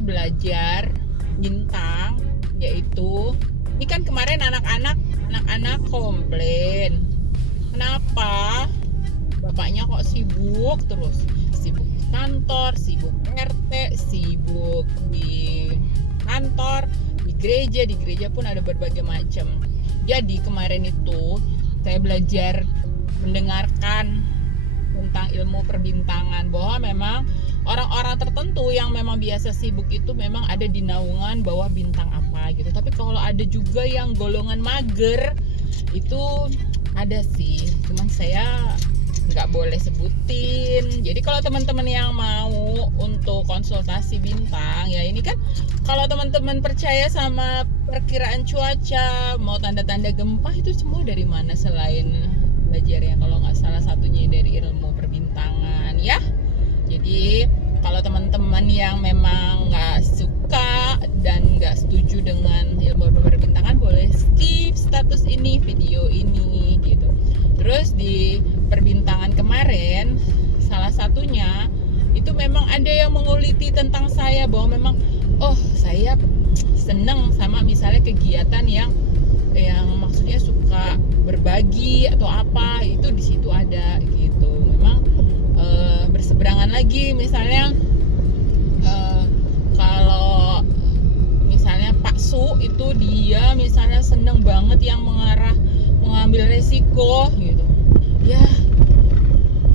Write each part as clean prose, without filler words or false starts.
saya belajar bintang, yaitu ini kan kemarin anak-anak komplain, kenapa bapaknya kok sibuk terus, sibuk di kantor, sibuk RT, sibuk di kantor, di gereja pun ada berbagai macam. Jadi kemarin itu saya belajar mendengarkan tentang ilmu perbintangan, bahwa memang orang-orang tertentu yang memang biasa sibuk itu memang ada di naungan bawah bintang apa gitu. Tapi kalau ada juga yang golongan mager itu ada sih, cuman saya nggak boleh sebutin. Jadi kalau teman-teman yang mau untuk konsultasi bintang, ya ini kan kalau teman-teman percaya sama perkiraan cuaca, mau tanda-tanda gempa, itu semua dari mana selain belajarnya kalau nggak salah satunya dari ilmu perbintangan ya. Jadi kalau teman-teman yang memang nggak suka dan nggak setuju dengan ilmu perbintangan, boleh skip status ini, video ini gitu. Terus di perbintangan kemarin salah satunya itu memang ada yang menguliti tentang saya, bahwa memang saya seneng sama misalnya kegiatan yang maksudnya suka berbagi atau apa, itu di situ ada gitu. Memang berseberangan lagi, misalnya kalau misalnya Pak Su itu dia misalnya seneng banget yang mengambil resiko gitu ya.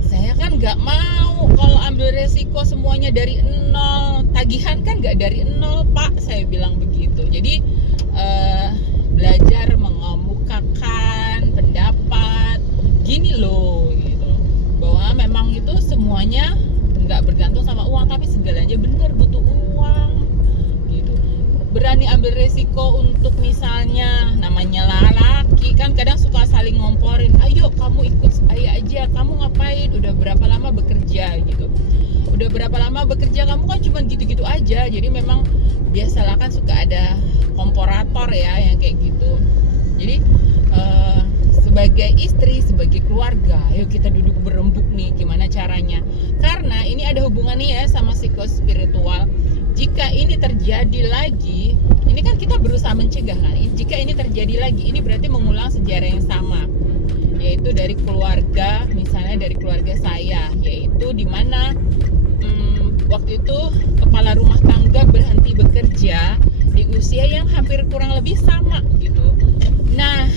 Saya kan nggak mau kalau ambil resiko semuanya dari nol, tagihan kan nggak dari nol Pak, saya bilang begitu. Jadi belajar mengemukakan pendapat gini loh gitu, bahwa memang itu semuanya nggak bergantung sama uang, tapi segalanya bener butuh uang gitu. Berani ambil resiko untuk misalnya namanya laki kan kadang suka saling ngomporin, ayo kamu ikut saya aja, kamu ngapain, udah berapa lama bekerja gitu, udah berapa lama bekerja, kamu kan cuma gitu-gitu aja. Jadi memang biasalah kan suka ada komparator ya yang kayak gitu. Jadi sebagai istri, sebagai keluarga, ayo kita duduk berembuk nih gimana caranya, karena ini ada hubungannya ya sama psikospiritual. Jika ini terjadi lagi, ini kan kita berusaha mencegah kan, jika ini terjadi lagi, ini berarti mengulang sejarah yang sama, yaitu dari keluarga, misalnya dari keluarga saya, yaitu dimana waktu itu kepala rumah tangga berhenti bekerja di usia yang hampir kurang lebih sama gitu. Nah,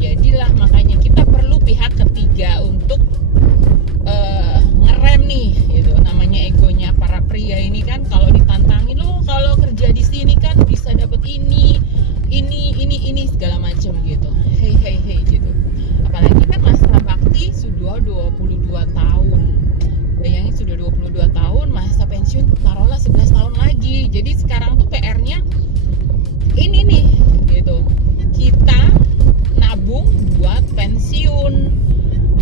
jadilah makanya kita perlu pihak ketiga untuk ngerem nih gitu. Namanya egonya para pria ini kan, kalau ditantangin, lo kalau kerja di sini kan bisa dapet ini segala macam gitu. Hey gitu. Apalagi kan masa bakti sudah 22 tahun. Bayangin sudah 22 tahun, masa pensiun taruhlah 11 tahun lagi. Jadi sekarang tuh PR-nya ini nih gitu. Kita nabung buat pensiun.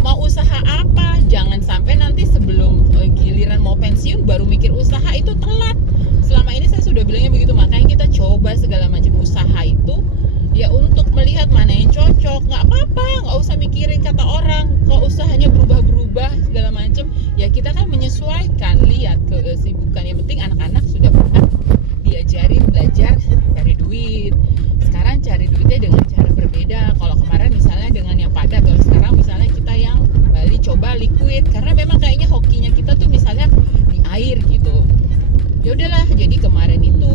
Mau usaha apa? Jangan sampai nanti sebelum giliran mau pensiun baru mikir usaha, itu telat. Selama ini saya sudah bilangnya begitu, makanya kita coba segala macam usaha itu ya untuk melihat mana yang cocok. Nggak apa-apa, nggak usah mikirin kata orang. Kalau usahanya berubah-berubah segala macam, ya kita kan menyesuaikan, lihat kesibukan. Yang penting anak-anak sudah pernah diajarin belajar cari duit. Sekarang cari duitnya dengan cara berbeda. Kalau kemarin misalnya dengan yang padat, kalau sekarang misalnya kita yang kembali coba liquid, karena memang kayaknya hokinya kita tuh misalnya di air gitu. Ya udahlah, jadi kemarin itu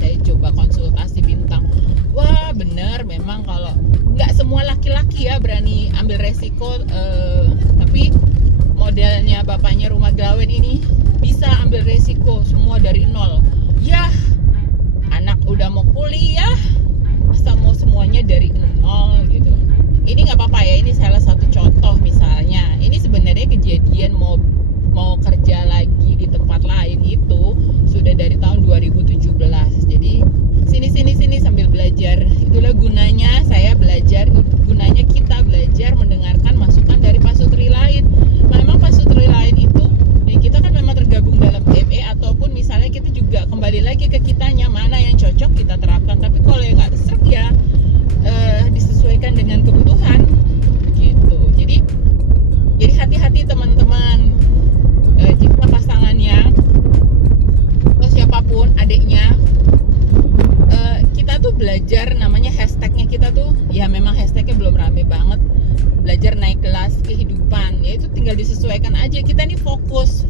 saya coba konsultasi bintang. Wah bener, memang kalau nggak semua laki-laki ya berani ambil resiko, tapi modelnya bapaknya rumah gawen ini bisa ambil resiko semua dari nol. Ya anak udah mau kuliah, masa mau semuanya dari nol gitu. Ini nggak apa-apa ya, ini salah satu contoh. Misalnya ini sebenarnya kejadian mau kerja lagi di tempat lain itu sudah dari tahun 2017. Jadi sini sambil belajar. Itulah gunanya saya belajar, gunanya kita belajar mendengarkan masukan dari pasutri lain. Memang pasutri lain itu ya kita kan memang tergabung dalam ME, ataupun misalnya kita juga kembali lagi ke kitanya, mana yang cocok kita terapkan. Tapi kalau yang nggak serak ya disesuaikan dengan kebutuhan gitu. Jadi hati-hati teman-teman, jika pasangannya ya memang hashtagnya belum rame banget, belajar naik kelas kehidupan. Ya itu tinggal disesuaikan aja. Kita nih fokus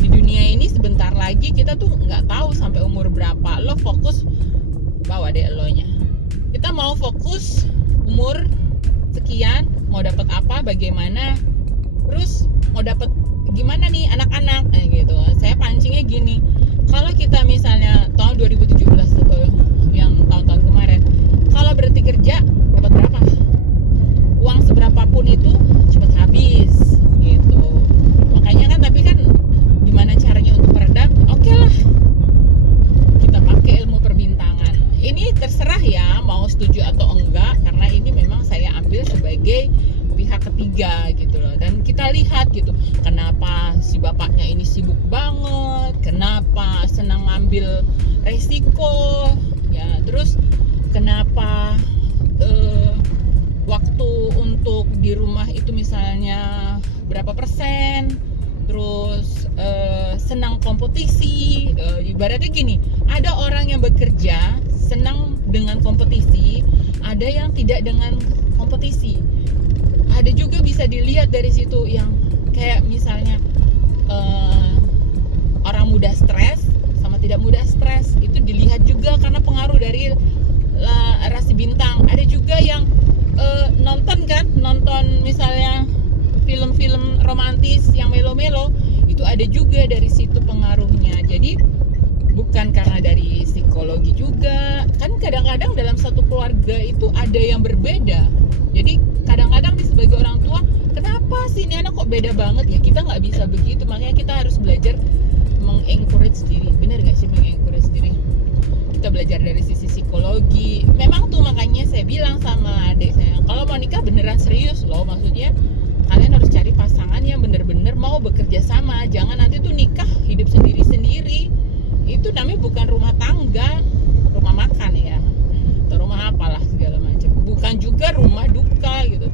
di dunia ini sebentar lagi, kita tuh nggak tahu sampai umur berapa. Lo fokus, bawa deh lo nya. Kita mau fokus umur sekian, mau dapat apa, bagaimana, terus mau dapat gimana nih anak-anak, gitu. Saya pancingnya gini, kalau kita misalnya tahun 2017 atau yang tahun-tahun kemarin, kalau berhenti kerja dapat berapa? Uang seberapapun itu cepat habis, gitu. Makanya kan, tapi kan gimana caranya untuk meredam? Oke lah, kita pakai ilmu perbintangan. Ini terserah ya, mau setuju atau enggak, karena ini memang saya ambil sebagai pihak ketiga gitu loh. Dan kita lihat gitu, kenapa si bapaknya ini sibuk banget, kenapa senang ngambil resiko, ya. Terus kenapa waktu untuk di rumah itu misalnya berapa persen, terus senang kompetisi. Ibaratnya gini, ada orang yang bekerja senang dengan kompetisi, ada yang tidak dengan kompetisi. Ada juga bisa dilihat dari situ yang kayak misalnya orang mudah stres sama tidak mudah stres, itu dilihat juga karena pengaruh dari rasi bintang. Ada juga yang nonton misalnya film-film romantis yang melo-melo, itu ada juga dari situ pengaruhnya. Jadi bukan karena dari psikologi juga, kan kadang-kadang dalam satu keluarga itu ada yang berbeda. Jadi kadang-kadang sebagai orang tua, kenapa sih ini anak kok beda banget ya? Kita nggak bisa begitu, makanya kita harus belajar mengencourage diri. Bener nggak sih mengencourage diri? Kita belajar dari sisi psikologi. Memang tuh makanya saya bilang sama adik saya, kalau mau nikah beneran serius loh, maksudnya kalian harus cari pasangan yang bener-bener mau bekerja sama. Jangan nanti tuh nikah hidup sendiri-sendiri. Itu namanya bukan rumah tangga, rumah makan ya, atau rumah apalah segala macam. Bukan juga rumah duka gitu.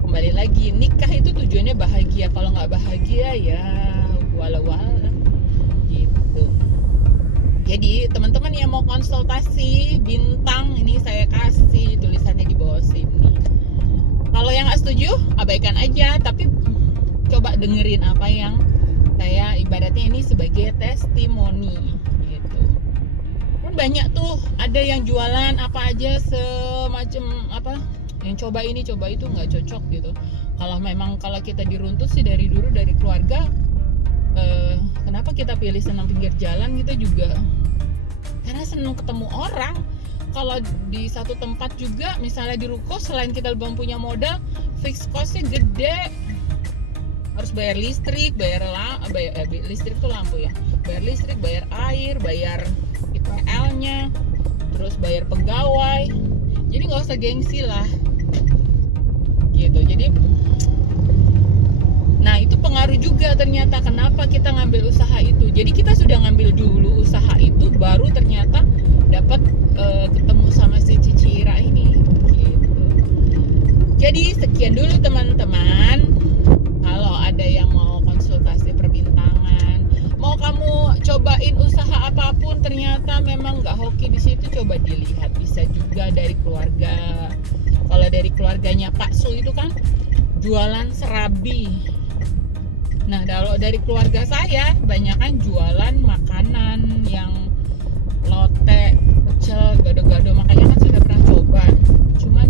Kembali lagi, nikah itu tujuannya bahagia. Kalau nggak bahagia ya wala-wala gitu. Jadi teman-teman yang mau konsultasi bintang, ini saya kasih tulisannya di bawah sini. Kalau yang nggak setuju, abaikan aja. Tapi coba dengerin apa yang saya ibaratnya ini sebagai testimoni gitu. Kan banyak tuh, ada yang jualan apa aja semacam apa, yang coba ini coba itu, nggak cocok gitu. Kalau kita diruntut sih dari dulu dari keluarga, kenapa kita pilih senang pinggir jalan gitu juga karena senang ketemu orang. Kalau di satu tempat juga misalnya di ruko, selain kita belum punya modal, fixed cost-nya gede, harus bayar listrik, listrik itu lampu ya, bayar listrik, bayar air, bayar IPL-nya, terus bayar pegawai. Jadi nggak usah gengsi lah gitu. Jadi nah itu pengaruh juga ternyata kenapa kita ngambil usaha itu. Jadi kita sudah ngambil dulu usaha itu, baru ternyata dapat ketemu sama si Cicira ini gitu. Jadi sekian dulu teman-teman. Kalau ada yang mau konsultasi perbintangan, mau kamu cobain usaha apapun ternyata memang nggak hoki di situ, coba dilihat. Bisa juga dari keluarga. Kalau dari keluarganya Pak Su itu kan jualan serabi. Nah kalau dari keluarga saya banyakan jualan makanan yang lotek, pecel, gado-gado. Makanya kan sudah pernah coba. Cuman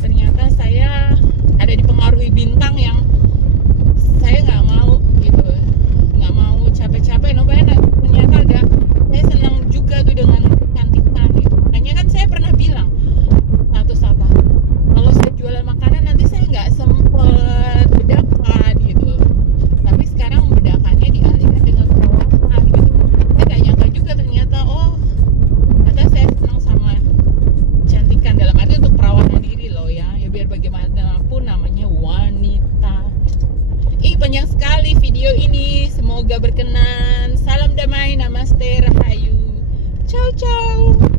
ternyata saya ada dipengaruhi bintang yang saya nggak mau gitu, nggak mau capek-capek. Ternyata saya senang juga tuh dengan kecantikan gitu. Makanya kan saya pernah bilang satu-satu, kalau saya jualan makanan nanti saya nggak sempet bedakan gitu. Tapi sekarang bedakannya dialihkan dengan perawatan gitu. Saya nggak nyangka juga ternyata ternyata saya senang sama kecantikan, dalam arti untuk perawatan diri loh ya biar bagaimanapun namanya wanita. Panjang sekali video ini, semoga berkenan. Salam damai, namaste, rahayu, ciao ciao.